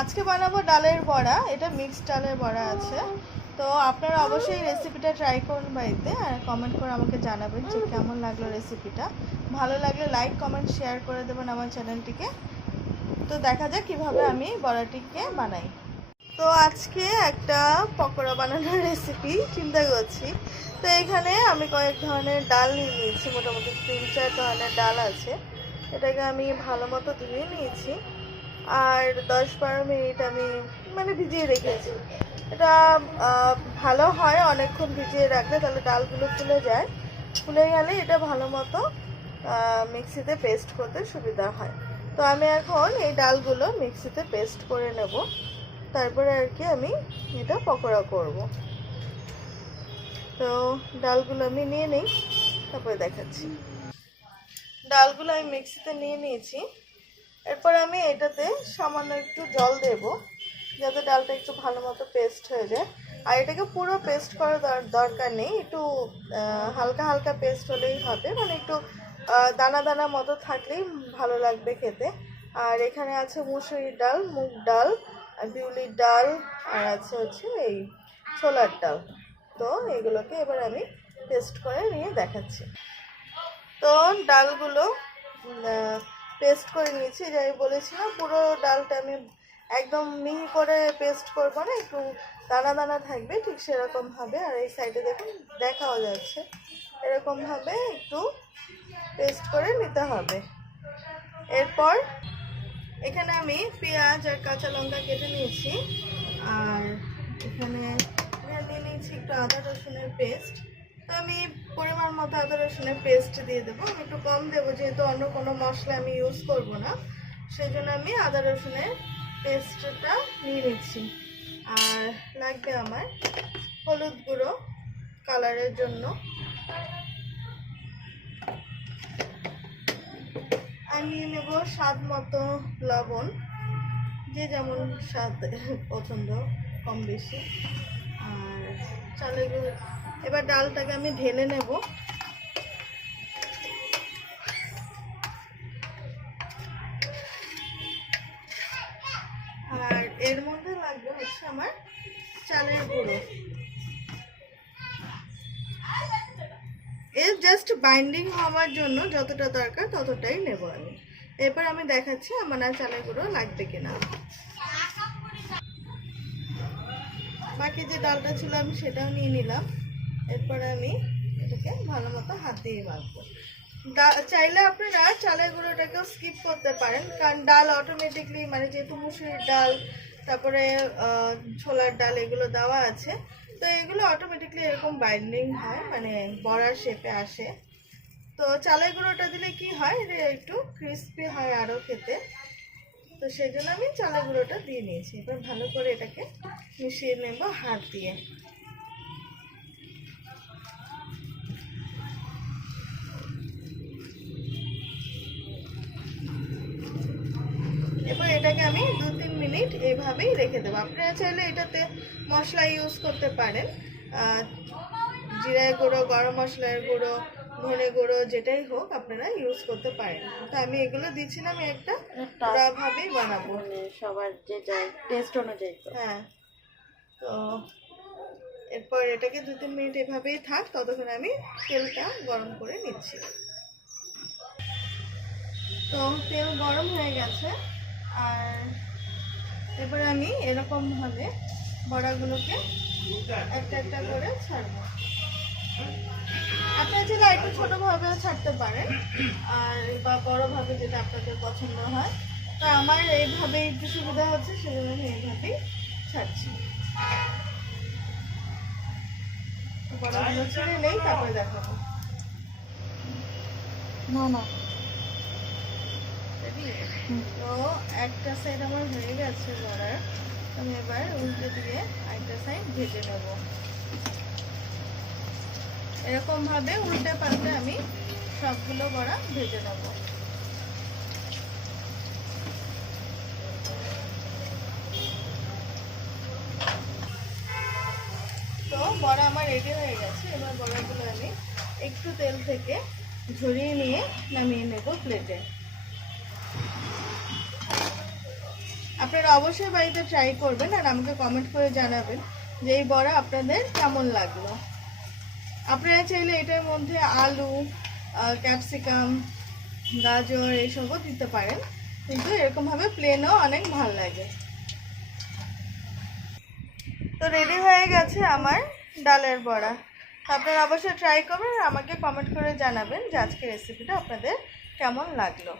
আজকে বানাবো ডালের বড়া। এটা মিক্সড ডালের বড়া আছে। তো আপনারা অবশ্যই রেসিপিটা ট্রাই করুন বাড়িতে, আর কমেন্ট করে আমাকে জানাবেন যে কেমন লাগলো রেসিপিটা। ভালো লাগলে লাইক কমেন্ট শেয়ার করে দেবেন আমার চ্যানেলটিকে। তো দেখা যাক কীভাবে আমি বড়াটিকে বানাই। তো আজকে একটা পকোড়া বানানোর রেসিপি চিন্তা করছি। তো এখানে আমি কয়েক ধরনের ডাল নিয়ে নিয়েছি, মোটামুটি 3-4 ধরনের ডাল আছে। এটাকে আমি ভালো মতো ধুয়ে নিয়েছি আর 10-12 মিনিট আমি ভিজিয়ে রেখেছি। এটা ভালো হয় অনেকক্ষণ ভিজিয়ে রাখলে, তাহলে ডালগুলো ফুলে যায়। ফুলে গেলে এটা ভালো মতো মিক্সিতে পেস্ট করতে সুবিধা হয়। তো আমি এখন এই ডালগুলো মিক্সিতে পেস্ট করে নেব, তারপরে আর কি আমি এটা পকোড়া করব। তো ডালগুলো আমি নিয়ে নিই, তারপরে দেখাচ্ছি। ডালগুলো আমি মিক্সিতে নিয়ে নিয়েছি। এরপর আমি এটাতে সামান্য একটু জল দেব, যাতে ডালটা একটু ভালো মতো পেস্ট হয়ে যায়। আর এটাকে পুরো পেস্ট করার দরকার নেই, একটু হালকা হালকা পেস্ট হলেই হবে, একটু দানা দানা মতো থাকলেই ভালো লাগবে খেতে। আর এখানে আছে মুসুরির ডাল, মুগ ডাল, বিউলির ডাল, আর হচ্ছে এই ছোলার ডাল। তো এগুলোকে এবার আমি পেস্ট করে নিয়ে দেখাচ্ছি। তো ডালগুলো পেস্ট করে নিয়েছি, যে আমি বলেছিলাম পুরো ডালটা আমি একদম মিহি করে পেস্ট করবো না, একটু দানা দানা থাকবে, ঠিক সেরকমভাবে। আর এই সাইডে দেখুন দেখাও যাচ্ছে, এরকমভাবে একটু পেস্ট করে নিতে হবে। এরপর এখানে আমি পেঁয়াজ আর কাঁচা লঙ্কা কেটে নিয়েছি, আর এখানে নিয়ে নিয়েছি একটু আদা রসুনের পেস্ট। তো আমি পরিমাণ মতো আদা রসুনের পেস্ট দিয়ে দেবো, আমি একটু কম দেবো, যেহেতু অন্য কোনো মশলা আমি ইউজ করব না, সেই জন্য আমি আদা রসুনের পেস্টটা নিয়ে নিচ্ছি। আর লাগবে আমার হলুদ গুঁড়ো কালারের জন্য, আর নিয়ে নেব স্বাদ মতো লবণ, যে যেমন স্বাদ পছন্দ কম বেশি। আর চালের গুঁড়ো, এবার ডালটাকে আমি ঢেলে নেব। আর এর মধ্যে লাগবে হচ্ছে আমার চালের গুঁড়ো। এর জাস্ট বাইন্ডিং হওয়ার জন্য যতটা দরকার ততটাই নেব আমি। এরপর আমি দেখাচ্ছি আমার আর চালের গুঁড়ো লাগবে কিনা। বাকি যে ডালটা ছিল আমি সেটাও নিয়ে নিলাম। এরপর আমি এটাকে ভালো মতো হাত দিয়ে মাখবো। চাইলে আপনারা চালের গুঁড়োটাকেও স্কিপ করতে পারেন, কারণ ডাল অটোমেটিকলি যেহেতু মুসুরির ডাল, তারপরে ছোলার ডাল এগুলো দেওয়া আছে, তো এগুলো অটোমেটিকলি এরকম বাইন্ডিং হয়, বড়ার শেপে আসে। তো চালের গুঁড়োটা দিলে কি হয়, একটু ক্রিস্পি হয় আরও খেতে। তো সেই জন্য আমি চালের গুঁড়োটা দিয়ে নিয়েছি। এবার ভালো করে এটাকে মিশিয়ে নেব হাত দিয়ে। এবার এটাকে আমি 2-3 মিনিট এইভাবেই রেখে দেবো। আপনারা চাইলে এটাতে মশলা ইউজ করতে পারেন, জিরার গুঁড়ো, গরম মশলার গুঁড়ো, ধনে গুঁড়ো, যেটাই হোক আপনারা ইউজ করতে পারেন। তো আমি এগুলো দিচ্ছি না, আমি একটা ভাবেই বানাবো, সবার যে যাই টেস্ট অনুযায়ী। হ্যাঁ। তো এরপর এটাকে 2-3 মিনিট এভাবেই থাক, ততক্ষণ আমি তেলটা গরম করে নিচ্ছি। তো তেল গরম হয়ে গেছে, আর এবার আমি এরকমভাবে বড়াগুলোকে একটা একটা করে ছাড়বো। আপনারা চাইলে একটু ছোটোভাবেও ছাড়তে পারেন, আর বা বড়োভাবে, যেটা আপনাদের পছন্দ হয়। তো আমার এইভাবেই একটু সুবিধা হচ্ছে, সেজন্য আমি এইভাবেই ছাড়ছি। বড়াগুলো ছেড়ে নেই, তারপরে দেখাবো। না তো একটা সাইড আমার হয়ে গেছে বড়ার, আমি এবার উল্টে দিয়ে আরেকটা সাইড ভেজে নেব। এরকম ভাবে উল্টে পাল্টে আমি সবগুলো বড়া ভেজে নেব। তো বড়া আমার রেডি হয়ে গেছে। এবার বড়াগুলো আমি একটু তেল থেকে ঝরিয়ে নিয়ে নামিয়ে নেব প্লেটে। আপনারা অবশ্যই বাড়িতে ট্রাই করবেন আর আমাকে কমেন্ট করে জানাবেন যে এই বড়া আপনাদের কেমন লাগলো। আপনারা চাইলে এটার মধ্যে আলু, ক্যাপসিকাম, গাজর এইসবও দিতে পারেন, কিন্তু এরকমভাবে প্লেনও অনেক ভালো লাগে। তো রেডি হয়ে গেছে আমার ডালের বড়া। আপনারা অবশ্যই ট্রাই করবেন আর আমাকে কমেন্ট করে জানাবেন যে আজকের রেসিপিটা আপনাদের কেমন লাগলো।